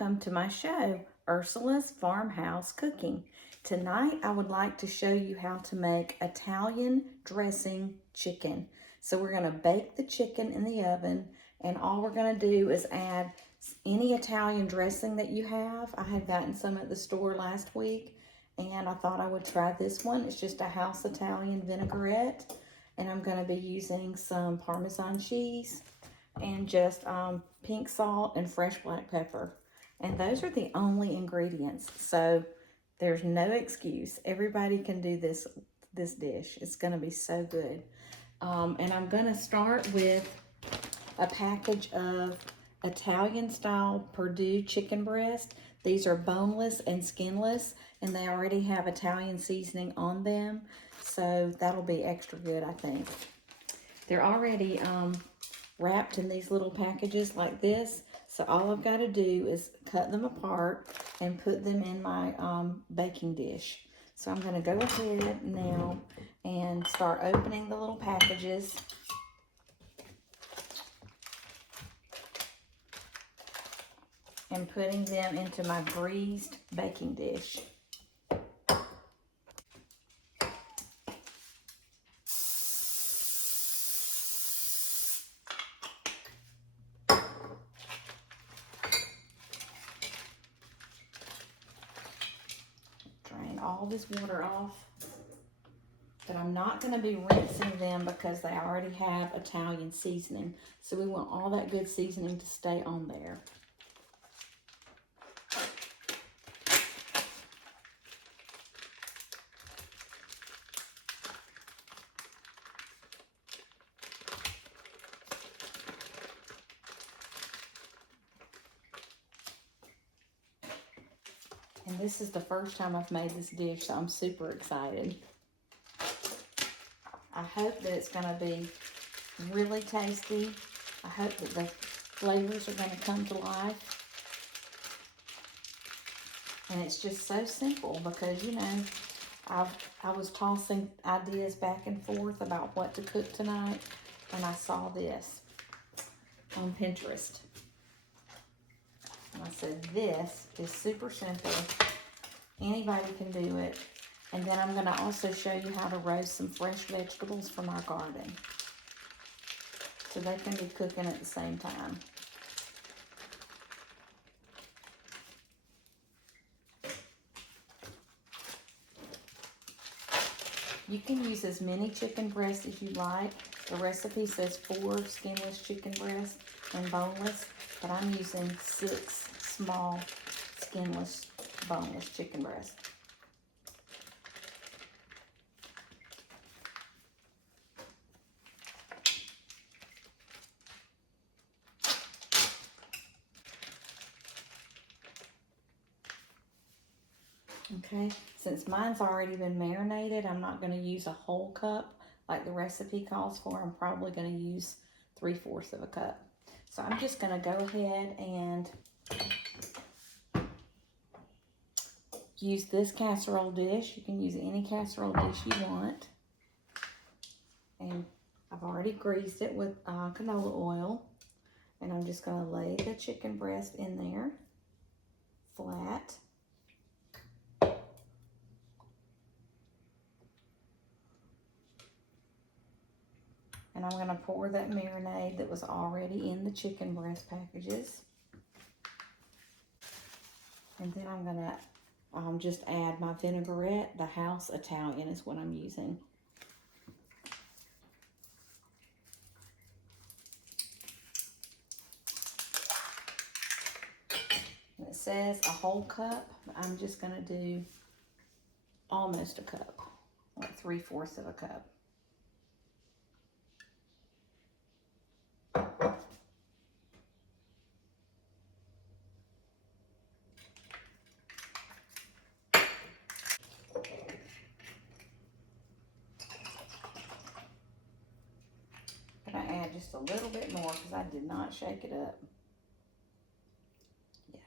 welcome to my show, Ursula's Farmhouse Cooking. Tonight I would like to show you how to make Italian dressing chicken. So we're going to bake the chicken in the oven, and all we're going to do is add any Italian dressing that you have. I had gotten some at the store last week, and I thought I would try this one. It's just a house Italian vinaigrette, and I'm going to be using some Parmesan cheese and just pink salt and fresh black pepper. And those are the only ingredients. So there's no excuse. Everybody can do this dish. It's going to be so good. And I'm going to start with a package of Italian style Perdue chicken breast. These are boneless and skinless, and they already have Italian seasoning on them. So that'll be extra good, I think. They're already wrapped in these little packages like this. So all I've got to do is cut them apart and put them in my baking dish. So I'm going to go ahead now and start opening the little packages. And putting them into my greased baking dish. All this water off, but I'm not going to be rinsing them because they already have Italian seasoning, so we want all that good seasoning to stay on there. And this is the first time I've made this dish, so I'm super excited. I hope that it's going to be really tasty. I hope that the flavors are going to come to life. And it's just so simple because, you know, I was tossing ideas back and forth about what to cook tonight, and I saw this on Pinterest. I said, this is super simple. Anybody can do it. And then I'm going to also show you how to roast some fresh vegetables from our garden. So they can be cooking at the same time. You can use as many chicken breasts as you like. The recipe says 4 skinless chicken breasts and boneless, but I'm using 6 small skinless boneless chicken breasts. Okay, since mine's already been marinated, I'm not going to use a whole cup like the recipe calls for. I'm probably going to use 3/4 of a cup. So I'm just going to go ahead and use this casserole dish. You can use any casserole dish you want. And I've already greased it with canola oil. And I'm just going to lay the chicken breast in there flat. And I'm going to pour that marinade that was already in the chicken breast packages. And then I'm going to just add my vinaigrette. The house Italian is what I'm using. And it says a whole cup. I'm just going to do almost a cup, like 3/4 of a cup. I'm going to add just a little bit more because I did not shake it up. Yeah.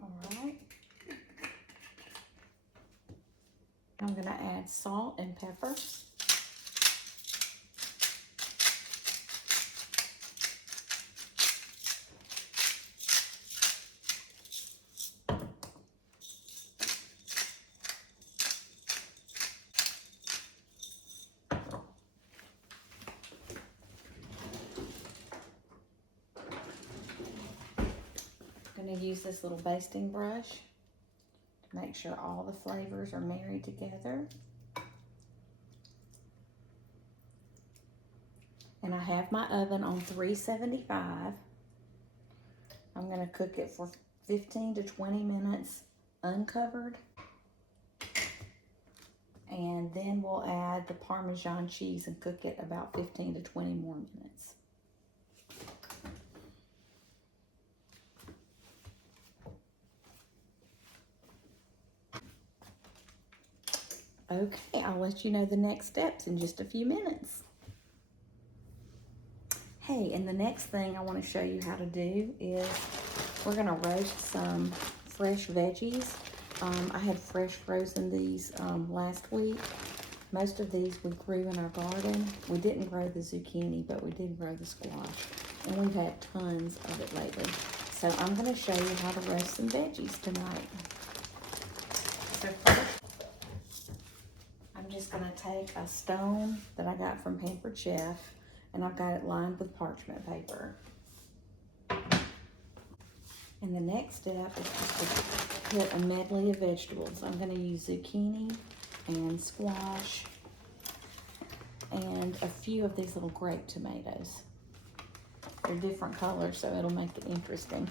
All right. I'm going to add salt and pepper. going to use this little basting brush to make sure all the flavors are married together. And I have my oven on 375. I'm going to cook it for 15 to 20 minutes uncovered. And then we'll add the Parmesan cheese and cook it about 15 to 20 more minutes. Okay, I'll let you know the next steps in just a few minutes. Hey, and the next thing I want to show you how to do is we're going to roast some fresh veggies. I had fresh frozen these last week. Most of these we grew in our garden. We didn't grow the zucchini, but we did grow the squash. And we've had tons of it lately. So I'm going to show you how to roast some veggies tonight. So first, I'm just going to take a stone that I got from Pampered Chef, and I've got it lined with parchment paper. And the next step is just to put a medley of vegetables. I'm going to use zucchini and squash and a few of these little grape tomatoes. They're different colors, so it'll make it interesting.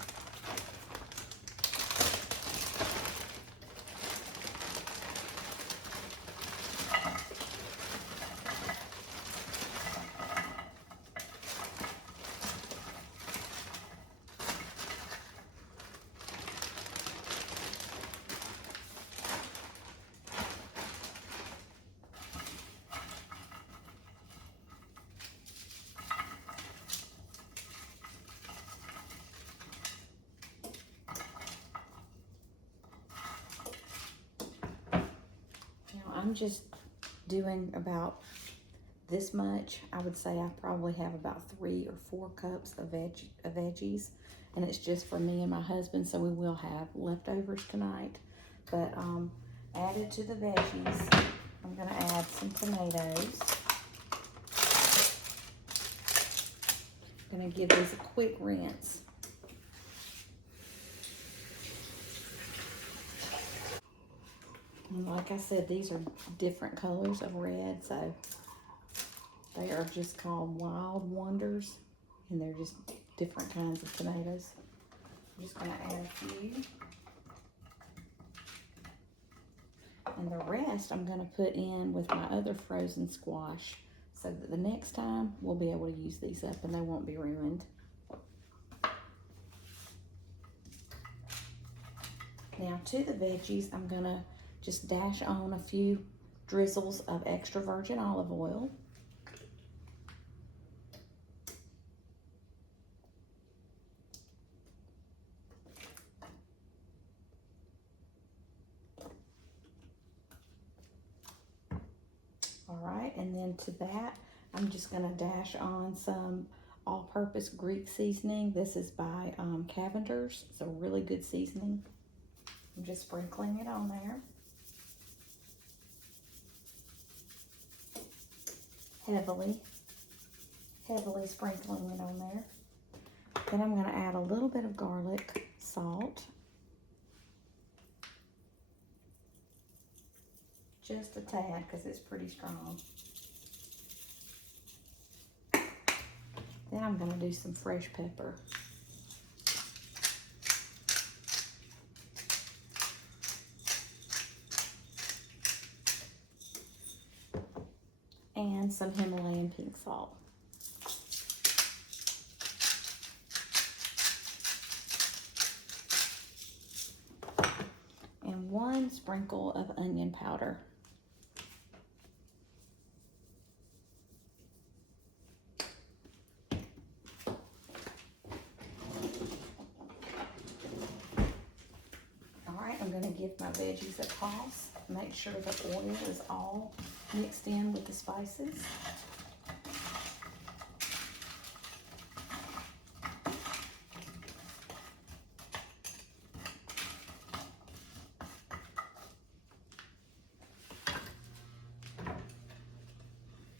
I'm just doing about this much. I would say I probably have about 3 or 4 cups of veggies, and it's just for me and my husband, so we will have leftovers tonight. But added to the veggies, I'm going to add some tomatoes. I'm going to give these a quick rinse. And like I said, these are different colors of red, so they are just called Wild Wonders, and they're just different kinds of tomatoes. I'm just going to add a few. And the rest I'm going to put in with my other frozen squash, so that the next time we'll be able to use these up and they won't be ruined. Now to the veggies, I'm going to just dash on a few drizzles of extra virgin olive oil. All right, and then to that, I'm just going to dash on some all-purpose Greek seasoning. This is by Cavender's. It's a really good seasoning. I'm just sprinkling it on there. Heavily sprinkling it on there. Then I'm going to add a little bit of garlic salt. Just a tad, because it's pretty strong. Then I'm going to do some fresh pepper. And some Himalayan pink salt. And 1 sprinkle of onion powder. All right, I'm going to give my veggies a toss. Make sure the oil is all mixed in with the spices.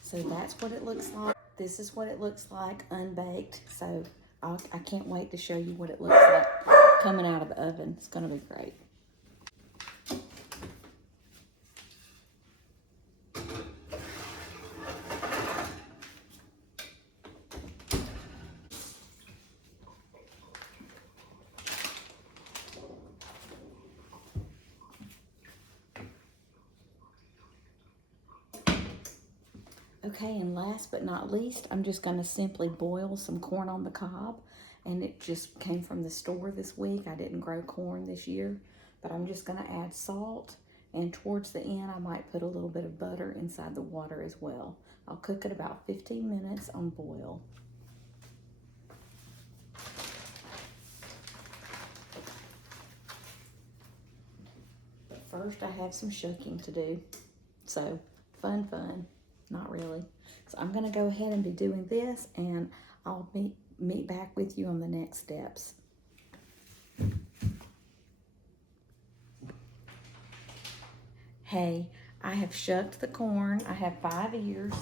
So that's what it looks like. This is what it looks like unbaked. So I can't wait to show you what it looks like coming out of the oven. It's gonna be great. Okay, and last but not least, I'm just gonna simply boil some corn on the cob. And it just came from the store this week. I didn't grow corn this year, but I'm just gonna add salt. And towards the end, I might put a little bit of butter inside the water as well. I'll cook it about 15 minutes on boil. But first, I have some shucking to do. So, fun, not really. So I'm gonna go ahead and be doing this, and I'll meet back with you on the next steps. Hey, I have shucked the corn. I have 5 ears,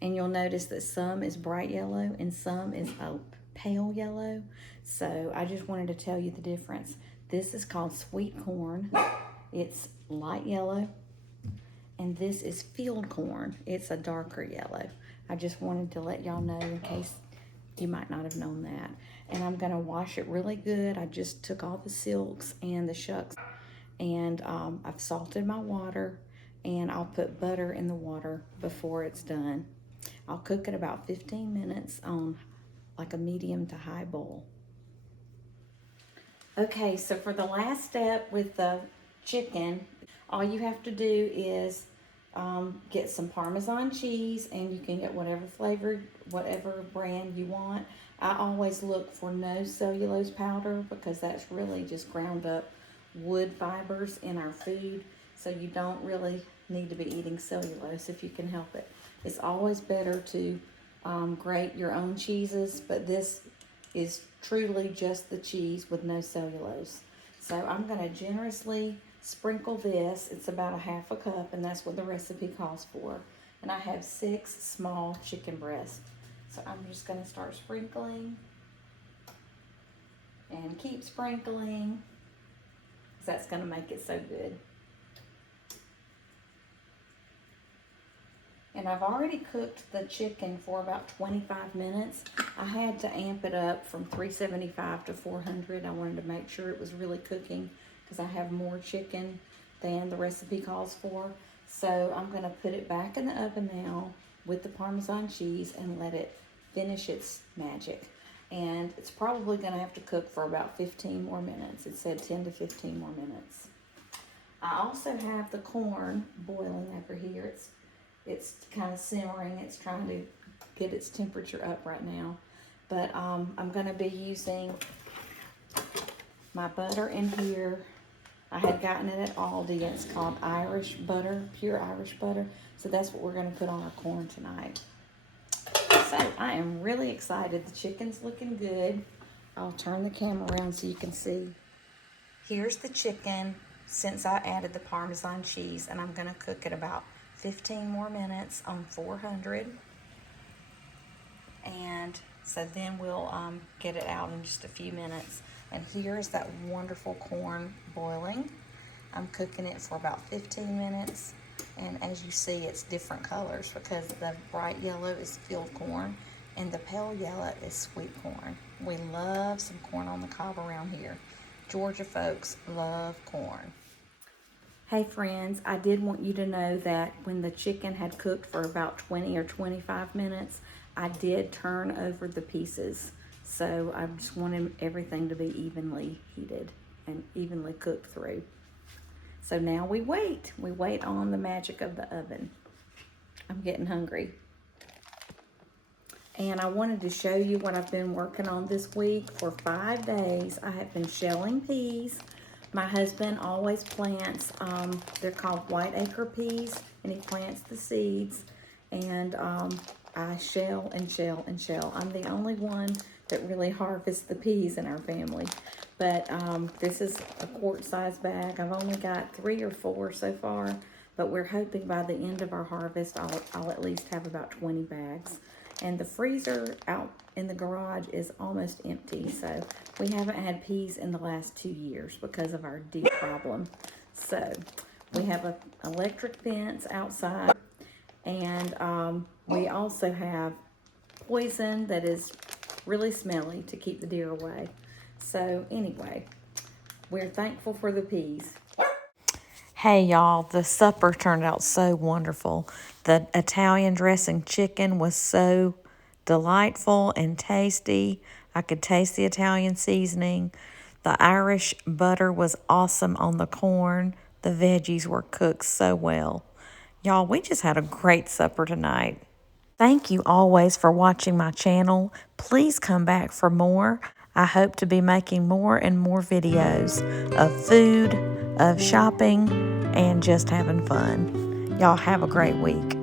and you'll notice that some is bright yellow and some is a pale yellow. So I just wanted to tell you the difference. This is called sweet corn. It's light yellow. And this is field corn. It's a darker yellow. I just wanted to let y'all know in case you might not have known that. And I'm gonna wash it really good. I just took all the silks and the shucks, and I've salted my water, and I'll put butter in the water before it's done. I'll cook it about 15 minutes on like a medium to high boil. Okay, so for the last step with the chicken, all you have to do is get some Parmesan cheese, and you can get whatever flavor, whatever brand you want. I always look for no cellulose powder because that's really just ground up wood fibers in our food. So you don't really need to be eating cellulose if you can help it. It's always better to grate your own cheeses, but this is truly just the cheese with no cellulose. So I'm gonna generously sprinkle this. It's about a half a cup, and that's what the recipe calls for. And I have 6 small chicken breasts. So I'm just gonna start sprinkling and keep sprinkling, because that's gonna make it so good. And I've already cooked the chicken for about 25 minutes. I had to amp it up from 375 to 400. I wanted to make sure it was really cooking because I have more chicken than the recipe calls for. So I'm gonna put it back in the oven now with the Parmesan cheese and let it finish its magic. And it's probably gonna have to cook for about 15 more minutes. It said 10 to 15 more minutes. I also have the corn boiling over here. It's kind of simmering. It's trying to get its temperature up right now. But I'm gonna be using my butter in here. I had gotten it at Aldi. It's called Irish butter, pure Irish butter. So that's what we're gonna put on our corn tonight. So I am really excited. The chicken's looking good. I'll turn the camera around so you can see. Here's the chicken since I added the Parmesan cheese, and I'm gonna cook it about 15 more minutes on 400. And so then we'll get it out in just a few minutes. And here's that wonderful corn boiling. I'm cooking it for about 15 minutes. And as you see, it's different colors because the bright yellow is field corn and the pale yellow is sweet corn. We love some corn on the cob around here. Georgia folks love corn. Hey friends, I did want you to know that when the chicken had cooked for about 20 or 25 minutes, I did turn over the pieces. So I just wanted everything to be evenly heated and evenly cooked through. So now we wait. We wait on the magic of the oven. I'm getting hungry. And I wanted to show you what I've been working on this week. For 5 days, I have been shelling peas. My husband always plants, they're called white acre peas, and he plants the seeds. And I shell and shell and shell. I'm the only one that really harvests the peas in our family. But this is a quart-size bag. I've only got 3 or 4 so far, but we're hoping by the end of our harvest, I'll at least have about 20 bags. And the freezer out in the garage is almost empty. So we haven't had peas in the last 2 years because of our deep problem. So we have an electric fence outside. And we also have poison that is really smelly to keep the deer away. So anyway, we're thankful for the peas. Hey y'all, the supper turned out so wonderful. The Italian dressing chicken was so delightful and tasty. I could taste the Italian seasoning. The Irish butter was awesome on the corn. The veggies were cooked so well. Y'all, we just had a great supper tonight. Thank you always for watching my channel. Please come back for more. I hope to be making more and more videos of food, of shopping, and just having fun. Y'all have a great week.